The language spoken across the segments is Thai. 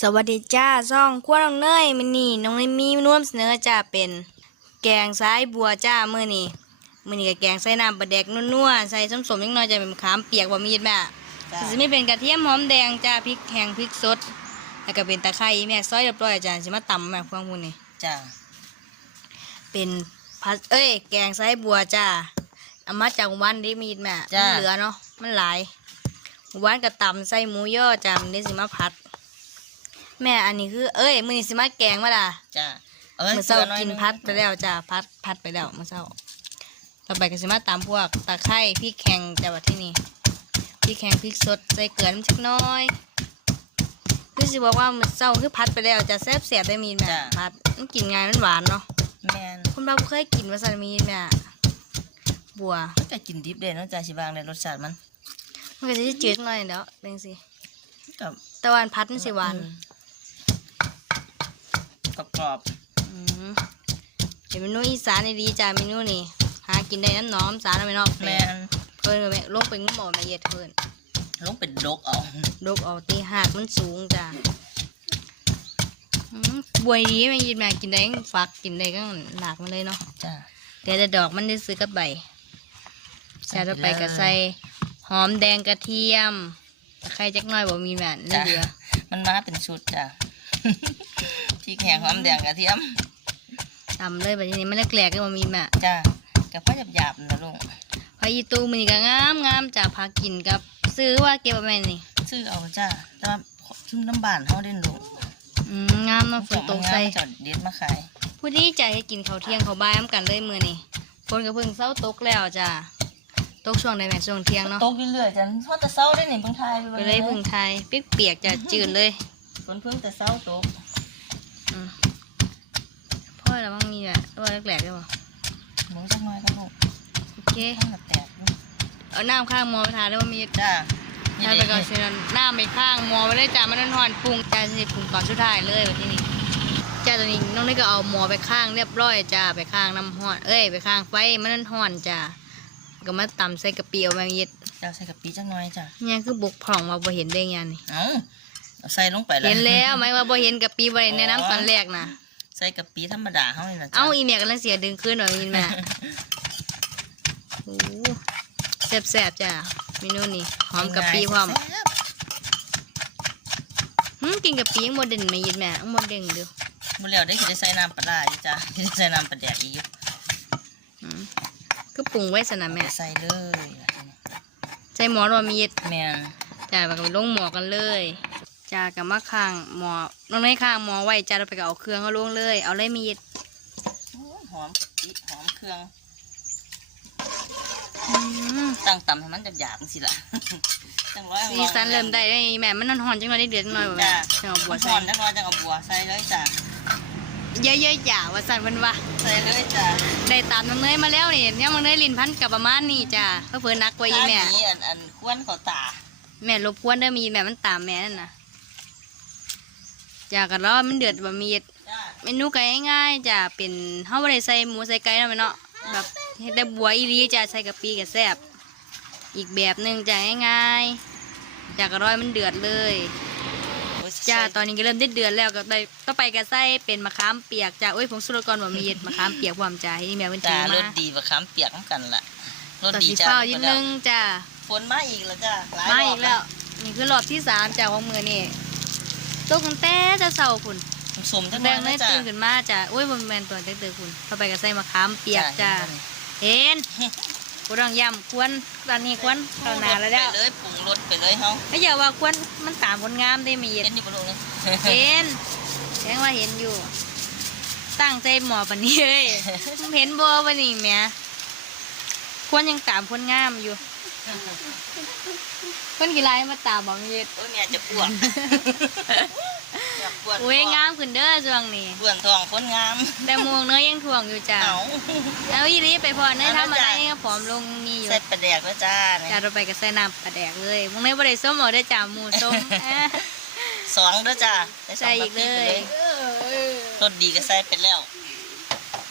สวัสดีจ้าซ่องขั้วน้องเนยมินี่น้องนิมีร่วมเสนอจ้าเป็น แกงซ้ายบัวจ้ามื้อนี้มื้อนี้ก็แกงใส่น้ำปลาแดกนัวๆใส่ส้มๆนิดหน่อยจะเป็นมะขามเปียกบ่มีดแม่จ้าสิไม่เป็นกระเทียมหอมแดงจ้าพริกแห้งพริกสดแล้วก็เป็นตะไคร้แม่ซอยเรียบร้อยจ้าสิมาตำแม่พวกมูนี่จ้าเป็นผัดเอ้ยแกงซ้ายบัวจ้าเอามาจากวันที่มีดแม่มันเหลือเนาะมันหลายหวานกับตำใส่หมูย่อจ้ามันได้สิมาผัด แม่อันนี้คือเอ้ยมื้อนี้สิมาแกงมาล่ะจ้าเอ้ยมื่อเช้าหกินงพัดไปแล้วจ้าพัดพัดไปแล้วมื่อเช้าต่อไปก็สิมาตามพวกตะไคร้พริกแข็งจ้าว่าที่นี่พริกแข็งพริกสดใส่เกลือน้ำชักหน้อยคือสิบอกว่ามื่อเช้าคือพัดไปแล้วจะแซ่บเสียได้มีแม่พัดมันกินง่ายมันหวานเนาะแมนคนเราบ่เคยกินว่าสันมีแม่บัว มันก็กินดิบเด้เนาะจ้าสิบางในรสชาติมันมันก็จะจืดหน่อยเนาะเป็นสิกับแต่วาอันพัดมันสิหวานกรอบ กรอบอืมเป็นเมนูอีสานดีๆจ้าเมนูนี่หากินได้น้ำหน้อมสารไม่นอกๆแมนเพิ่นก็แม่ลงไปงุ้มหมอมาเย็ดเพิ่นลงเป็นดกเอาดกเอาตีหากมันสูงจ้ะอืมบวยดีแม่ยินแม่กินได้ก็ฟักกินได้ก็หลากมันเลยเนาะจ้าแต่แต่ดอกมันได้ซื้อกับใบใส่ต่อไปก็ใส่หอมแดงกระเทียมตะไคร้จักหน่อยบ่มีแม่นนี่จ้าเหลือมันมาเป็นชุดจ้า พริกแห้งหอมแดงกระเทียมตำเลยแบบนี้มันแหลกๆก็บ่มีแม่จ้ากับพ่อหยาบๆนะลุงพออีตูมันนี่ก็งามงามจ้ะพากินกับ ซื้อว่าเก็บเอาแม่นี่ซื้อเอาจ้าแต่ว่าชุ่มน้ำบานเขาเด่นลุงอืมงามเนาะฝนตกใส่จอดเด็ดมาขายผู้ที่ใจให้กินข้าวเที่ยงข้าวบ่ายน้ำกันเลยมื้อนี้ฝนก็เพิ่งเศร้าตกแล้วจ้ะตกช่วงใดแม่ช่วงเที่ยงเนาะตกเรื่อยๆจ้ะเพราะแต่เช้าได้นี่เพิ่งทายก็เลยพึ่งไทยเปียกๆจะจืดเลยฝนเพิ่งแต่เช้าตกอืม พ่อเราบ้างมีแบบตัวแหลกๆด้วยป่ะหมูสักหน่อยกันลูกโอเคข้างกับแตกลูกเอาน้ำข้างหมอไปทานได้ว่ามีจ้าทานไปก่อนสินั้นน้ำไปข้างหมอไปได้จ้ามันนอนปรุงจ้าสิปรุงก่อนสุดท้ายเลยแบบที่นี่จ้าตอนนี้น้องนี่ก็เอาหมอไปข้างเรียบร้อยจ้าไปข้างน้ำห้อนเอ้ยไปข้างไฟมันนั่นห้อนจ้าก็มาตำใส่กะปิเอาแมงเย็ดจ้าใส่กะปิจักหน่อยจ้าเนี่ยคือบุกผ่องมาบ่เห็นได้ไงนี่เอาเอา ใส่ลงไปแล้วเห็นแล้วไหมว่าบ่เห็นกะปิบ่ได้ในน้ำตอนแรกนะใส่กะปิธรรมดาเฮานี่ล่ะจ้าเอาอีเมียกำลังเสียดึงขึ้นหน่อยมินแม่โอ้แซ่บแซ่บๆจ้ะเมนูนี่หอมกะปิพร้อมแซ่บหืมกินกะปิยังโมเด่นไม่ยินแม่ยังโมเด่งเดูบ่แล้วได้สิได้ใส่น้ำปลาร้าอีกจ้าสิได้ใส่น้ำปลาแดกอีกคือปรุงไว้สนะแม่ใส่เลยล่ะทีนี้ใส่หมอรอมีดแม่นจ้าไปกับลงหมอกันเลย จ้ากับมาข้างหมอน้องในข้างหมอไว้จ้าเราไปกับเอาเครื่องเขาลงเลย เอาเลยมีดโอ้ยหอมกะปิหอมเครื่องอืมตั้งตำให้มันหยาบๆจังซี่ล่ะจังร้อยสีสันเริ่มได้ได้แม่มันนอนหอนจังเลยได้เดือดจังหน่อยบ่แม่จ้าจะเอาบัวใส่ใส่จังน้อยจังเอาบัวใส่เลยจ้าเยอะๆจ้าว่าสั่นเพิ่นว่าใส่เลยจ้าได้ตามน้ำเนยมาแล้วนี่เนี่ยมันเนยลินพันกับประมาณนี้จ้าเพื่อเพิ่นนักไว้อีแม่อันนี้อันอันควรเขาตาแม่รบกวนเด้อมีแม่มันตามแม่นั่นนะ จ้าก็รอมันเดือดบะมีจ้าเมนูก็ง่ายๆจ้าเป็นเฮาบ่ได้ใส่หมูใส่ไก่เนาะแม่เนาะแบบเฮ็ดได้บัวอีหลีจ้าใส่กะปิก็แซ่บอีกแบบหนึงจ้าง่ายๆจ้าก็รอให้มันเดือดเลยโอ้ยจ้าใส่ตอนนี้ก็เริ่มได้เดือดแล้วก็ได้ต่อไปก็ใส่เป็นมะขามเปียกจ้าโอ้ยผงสุรกรบ่มีมะขามเปียกพร้อมจ้าที่แม่เพิ่นจ้าถือรมาสดีบะขามเปียกเหมือนกันล่ะรสต่อดีสีจ้าเฝ้านิดนึงจ้าฝนมาอีกแล้วจ้าหลายมารบอีกแล้วนี่คือรอบที่สามจากของมือนี่ ตกตั้งแต่จะเสาคุณสมจังแดเลยงได้นะจ้าตื่นขึ้นมาจ้ะโอ้ยบนแมนตัวเด็กๆคุณเข้าไปก็ใส่มะขามเปียกจ้าเห็นกูต้องย้ำควรตอนนี้ควรเข้าหนาแล้วแล้วไปเลยปรุงรสไปเลยเฮาไม่อย่าว่าควรมันตามคนงามได้ไม่เย็เห็นนอยู่บ่ลูกนี่เห็นแสดงว่าเห็นอยู่ ตั้งใจหมอปันนี้เลยมึงเห็นบ่ปะนี่แหม่ควรยังตามคนงามอยู่ คนกี่ไรมาตามบอกเย็ดโอ้ยแม่จะปวดอยากปวดโอ้ยงามขึ้นเด้อช่วงนี้ปวดท้องคนงาม แต่หมวกเนื้อยังถ่วงอยู่จ้ะเอาแล้วอีรีไปพอเนื้อเอาทำอะไรจ้ะก็ผอมลงนี่อยู่ใส่ปลาแดกแล้วจ้าเนี่ยจ้าเราไปกับใส่น้ำปลาแดกเลยมึงเนื้อบ่ได้ส้มหรอได้อจ้าหมูส้มเอ๊ะสองเด้อจ้าสงใส่อีกเลยรสดีก็ใส่ไปแล้ว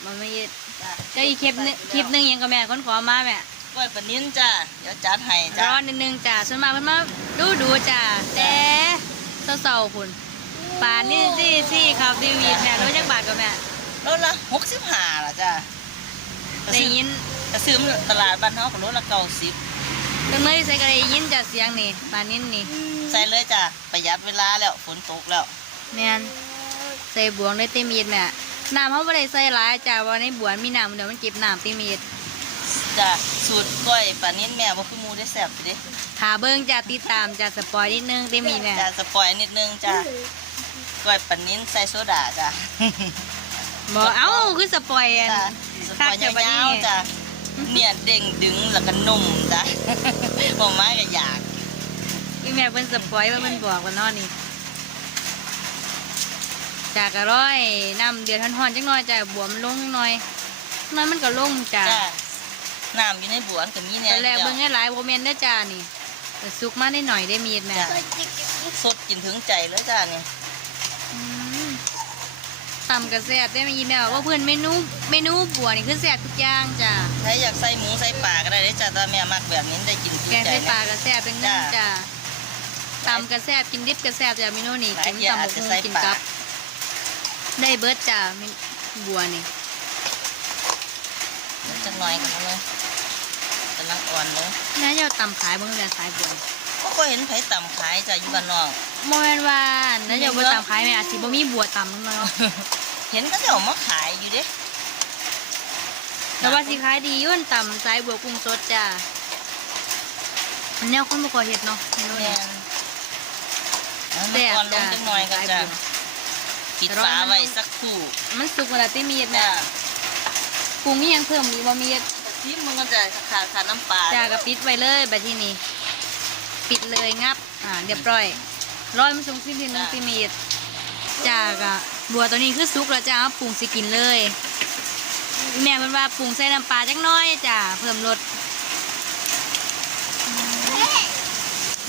มันไม่ยึดจ้าก็อีกคลิปหนึงคลิปหนึงยังก็แม่คนขอมาแม่ กล้วยปลานิ้นจ้าเดี๋ยวจัดให้รจ้าอนิดนึงจ้าส่วนมากเพิ่นมาดูดูจ้าแต่เศร้าๆพุ่นปลานี่ซี่ซี่ครับดีวีดแม่รู้จักบาทกับแม่รถละหกสิบห้าล่ะจ้ะกระได้ซื้อยินกระซื้อมันตลาดบ้านเฮาก็รถละเก้าสิบตั้งเลยใส่กระได้ยินจากเสียงนี่ปลานิ่นนี่ใส่เลยจ้ะประหยัดเวลาแล้วฝนตกแล้วแม่นใส่บวงได้เต็มมีดแม่น้ำเขาไม่ได้ใส่หลายจ้าว่าในบวนมีน้ำเดี๋ยวมันเก็บน้ำเต็มมีด จ้ะสูตรก้อยปลานิ้นแม่บ่คือหมูได้แซ่บสิเด้หาเบิ้งจ้าติดตามจ้าสปอยนิดนึงเต็มมีดแม่จ้ะสปอยนิดนึงจ้ะก้อยปลานิ้นใส่โซดาจ้ะบอกเอ้าคือสปอยอันจ้ะสปอยคักจ้ะบัดนี้ยาวๆจ้ะเนี่ยเด้งดึงแล้วก็นุ่มจ้ะบ่มาก็อยากพี่แม่เป็นสปอยว่ามันบอกว่าเนอนนี่จากกระร้อยน้ำเดือดห่อนๆจังน้อยจ้าบวมนลงจังน้อยน้อยมันก็ลงจ้าจ้ะ น้ำอยู่ในบัวมันก็มีแน่ตอนแรกอยู่เบิ้งแล้วให้หลายโบเมนได้อจ้านี่แต่ซุกมาได้หน่อยได้มีดแม่จ้ะสดกินถึงใจเลยจ้ะนี่อืมตำกระแซบได้ไหมยินแม่ว่าเพื่อนเมนูเมนูบัวนี่คือแซบทุกอย่างจ้าถ้าอยากใส่หมูใส่ปลาก็ได้เด้อจ้ะแต่ว่าแม่มักแบบนี้ได้กินถึงแกงใจไส้ปลานะกระแซบเป็นเรื่องจ้าตำกระแซบกินดิบกระแซบจ้าเมนูนี่หลายกินอย่างตำบัอาจกจะหุ่งใส่กินปลากับ ได้เบิร์ดจ้าเมนบัวนี่จักหน่อยกันเลยกำ ลังอ่อนเลยน่าจะเอาตำขายเบิ่งเลยขายบัวก็เคยเห็นไผต่ำขายจ้ะอยู่บ้านนอกโมเมนว่าน่าจะเอาไปตำขายแม่อาจสิบ่มีบัวตำนั่นเนาะเห็นก็เดี๋ยวมาขายอยู่เด้แต่ว่าสิขายดีอยุ่นตำสายบัวกุ้งสดจ้าอันแนวคนบ่ค่อยเฮ็ดเนาะเมนูแม่นี้นเอาน้ำอ่อนลงจักหน่อยก็จะปิดฝาไว้สักครู่มันสุกเวลาที่มีดจ้ะนะปรุงมีหยังเพิ่มมีบ่มีด ที่มันก็จะขาดขาดน้ำปลาจ้าก็ปิดไว้เลยแบบที่นี่ปิดเลยงับ อ่าเรียบร้อยร้อยมันสูงสิ้นทีนึงที่มีดจ้าก็บัวตัวนี้คือสุกแล้วจ้าเอาปรุงสิกินเลยแม่มันว่าปรุงใส่น้ำปลาจักหน้อยจ้าเพิ่มรส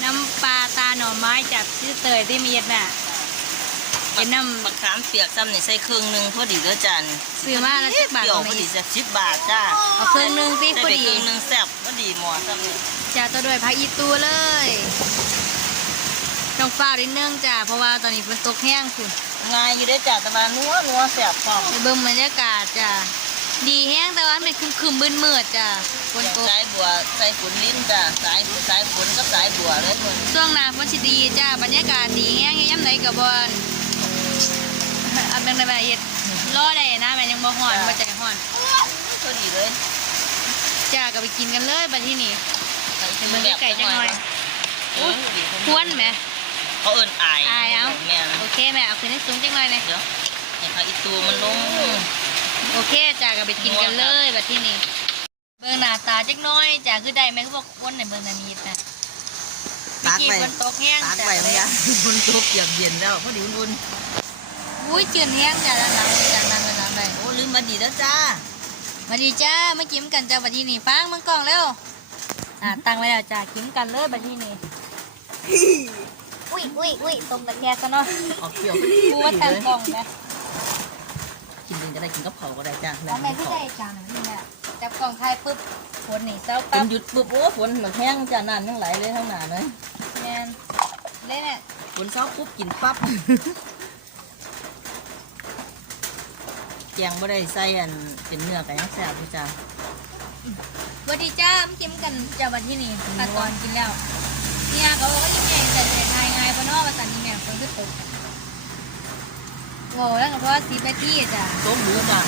น้ำปลาตาหน่อไม้จับชื่อเตยที่มีดน่ะ เป็นน้ำมะขามเปียกซ้ำนี่ใส่ครึ่งหนึงพอดีเด้อจ้ะนี่ซื้อมาแล้วจักบาทเปรี้ยวก็พอไม่ดีจะสิบบาทจ้าเอาเครื่องหนึงสิได้พอไปดีครึ่งหนึงแซ่บพอดีหมอซ้ำนี่จ้าตัวด้วยพักอีตูเลยต้องฝ้าวนิดนึงจ้าเพราะว่าตอนนี้ฝนตกแห้งคุณง่ายอยู่ได้อจ้ะแต่ว่านัวนัวแซ่บพร้อมไปเบิ่งบรรยากาศจ้าดีแห้งแต่ว่ามันเป็นคึมๆมืดมืดๆจ้าฝนตกสายบัวใส่ฝนลิ้นจ้ะสายสายฝนกับสายบัวเลยเพิ่นช่วงหน้าฝนสิดีจ้าบรรยากาศดีแห้งย่ำไหนกับบอลอัน เป็นอะไรเฮ็ดรอได้นะแม่ยังบ่ฮ้อนบ่ใจฮ้อนพอดีเลยจ้าก็ไปกินกันเลยบัดที่นี่ไปเบิ่งไก่จังหน่อยอุ๊ยควนไหมเขาเอิ้นอายอายเอาแม่นะโอเคแม่เอาขึ้นให้สูงจังหน่อยเลยเดี๋ยวให้พาอีตูมันลงโอเคจ้าก็ไปกินกันเลยบัดที่นี่เบิ่งหน้าตาจักหน้อยจ้าคือได้แม่ก็บอกคนในเบิ่งหน้ามีดนะตากเมื่อไว้กี้ฝนตกแห้งตากจ้ะไว้มันยังฝนตกเย็นเย็นแล้วพอดีอุ่น อุ้ยเจือนแห้งจ้าด้านหลังจากนั้นด้านหลังได้ๆโอ้ลืมมาดีแล้วจ้ามาดีจ้ามากินกันจ้าบัดที่นี่ฟังมึงกล่องแล้วอ่าตั้งไว้แล้วจ้ากินกันเลยบัดที่นี่อุ้ยอุ้ยอุ้ยตรงตะแคงซะเนาะออกเปรี้ยวพอดีกูว่าตั้งกล่องนะกินเองก็ได้กินกับเผาวก็ได้จ้าแล้วแม่ที่ได้จานนี่แหละจับกล่องไทยปุ๊บฝนนี่เจ้าฝปั๊นบหยุดปุ๊บโอ้ฝนมันแห้งจ้าน้ำยังไหลเลยทั้งหนาเลยแมนเล่นเนี่ยฝนเช้าปุ๊บกินปั๊บ แกงบ่ได้ใส่อันเป็นเนื้อกับยังแซ่บอยู่จ้าสวัสดีจ้ามากินกันจ้าบัดที่นี่ขั้นตอนกินแล้วเนี่ยเขาก็ยิ่งใหญ่แต่ใจไทยไงเพราะนอกภาษานี้แม่คนก็ตกโว้แล้วก็เพราะว่าสีแบตตี้จ้ะต้มหมูจ้า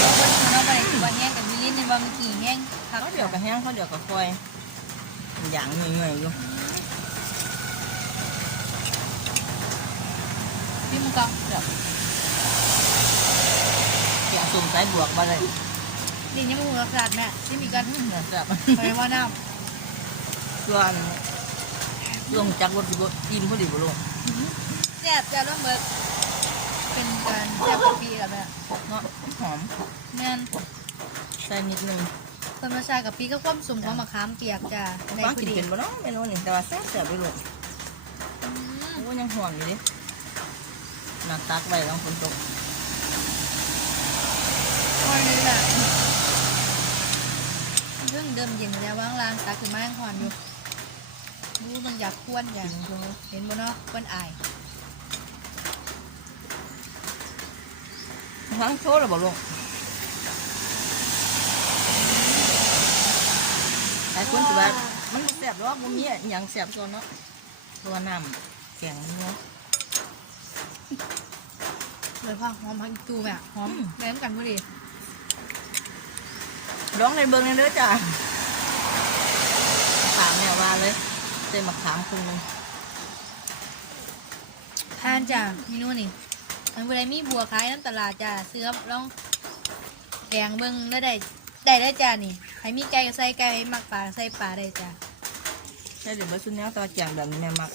เราคนคนเราไปถือว่าแห้งกับมิลินในบะหมี่แห้งพักเขาเดี๋ยวกับแห้งเขาเดี๋ยวกับคอยอย่างเหนื่อยๆอยู่พี่มึงก็เดี๋ยว แกงส้มสายบวกมาเลยดินยังไม่หูรักษาแม่ที่มีกันเนื้อแซ่บไปว่าน้ส่วนลงจากรถสิบอิ่มพอดีบ่ลงำแซ่บจ้าร่วมเบิร์เป็นการแซ่บกะปิกับแม่เนาะหอมแม่นใส่นิดนึงคนมาชายกับปีก็ความสุ่มของมะขามเปียกจ้าในฟังพอกินดีเป็นบ่เนาะเมนูนี่แต่ว่าแซ่บแซ่บไปลงอืมโอ้ยังหอมอยู่ดิหนักตักไว้ลองฝนตก คนนี้แหละเรื่องเดิมยิงแล้วว่างลางตาคือม้างหอนอยู่รู้ต้องอยากควนอย่างเห็นบ่เนาะควนอายล้างโชว์หรือเปล่าลูกไอ้คนแบบมันแสบหรอกมันมีอย่างแสบโซนเนาะตัวนำแข็งเนาะเลยพ่อหอมพักจูแบบหอมแม่นกันพอดี ร้องในเบิ้งเลยเด้อจ้ะถามแม่ว่าเลยเต็มมะขามครึ่งหนึงทานจ้ะเมนูนี่มันเวลามีบัวขายน้ำตลาดจ้ะซื้อครับลองแกงเบิ้งได้ได้ได้ได้จ้ะนี่ใครมีไก่ก็ใส่ไก่มักปลาใส่ปลาได้จ้ะใช่เดี๋ยวเบอร์ชุดนี้ตัวแจงแบบนี้แม่มัก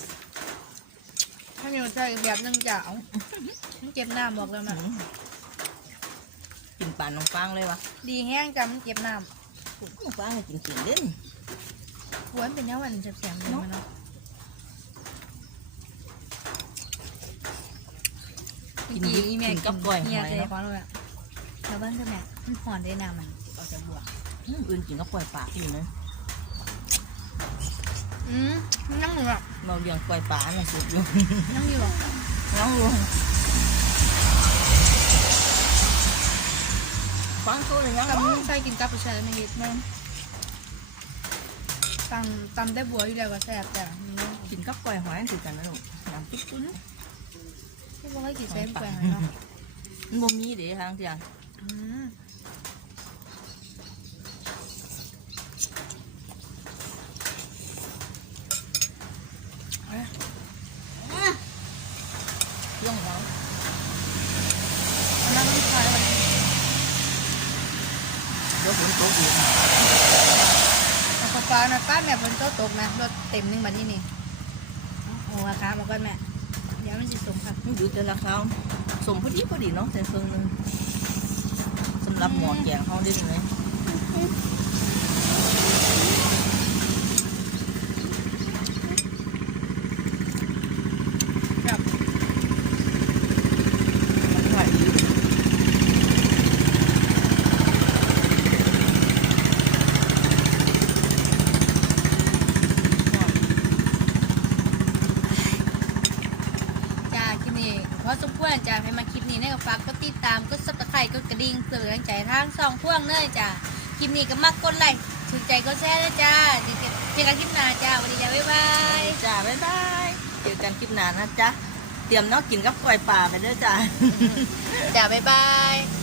ถ้ามีรสชาติอีกแบบหนึงจ้ะเอามันเก็บน้ำบอกแล้วนะอืมกิน ปลาน้องฟางเลยวะดีแห้งจ้ะมันเก็บน้น้องฟางเนี่ยกินกินเล่นำหวนเป็นเนื้อวันแสบๆเลยมันเนาะกินดีอีแม่กินเนี่ยใจพอเลยอะแล้วบ้านก็แม่มันหอนได้น้ำมันออกจากบัวอืมอื่นกินก็ปล่อยปลาอยู่นะอืมมันนั่งอยู่อะเราเลี้ยงปล่อยปลาน่ะสุดอยู่นั่งอยู่อะน้องอ ฟังตัวเลยยังตำใส่กินกับผู้ชายไม่เห็ดแม่นตำตำได้บัวอยู่แล้วก็แซ่บจ้ะนี่เนาะกินกับปล่อยหอยคือกันนะลูกน้ำตุ๊กตุ้นที่บอกให้กินแซ่บแปลงเนาะมันบ่มีเด้ทางเดียว อืม เครื่องเรา อันนั้นมันคล้ายอะไร เดี๋ยวฝนตกอีก เอาฟ้าฟ้านะ รถตกนะรถเต็มหนึงมาที่นี่เอาโอ้ราคามาก่อนแม่เดี๋ยวมันจะสมครับมันอยู่แต่ละคราสมพอดีพอดีเนาะแต่เพิ่งนึงสำหรับหมอแกงเขาได้ไหม แบบ มันไหวอยู่ จ้าคลิปนี้พ อสมควรจ้าให้มาคลิปนี้เนี่ยก็ฝากกดติดตามกดซับสไครต์กดกระดิ่งเพื่อเป็นกำลังใจทางสองพ่วงเนยจ้าคลิปนี้ก็มักกดไลค์ถูกใจก็แชร์นะจ้าเจอกันเจอกันคลิปหน้าจ้าวันนี้จ้าบ๊ายบายจ้าบ๊ายบายเจอกันคลิปหน้านะจ๊ะเตรียมเนาะกินกับปล่อยปลาไปเด้อจ้าจ้าบ๊ายบาย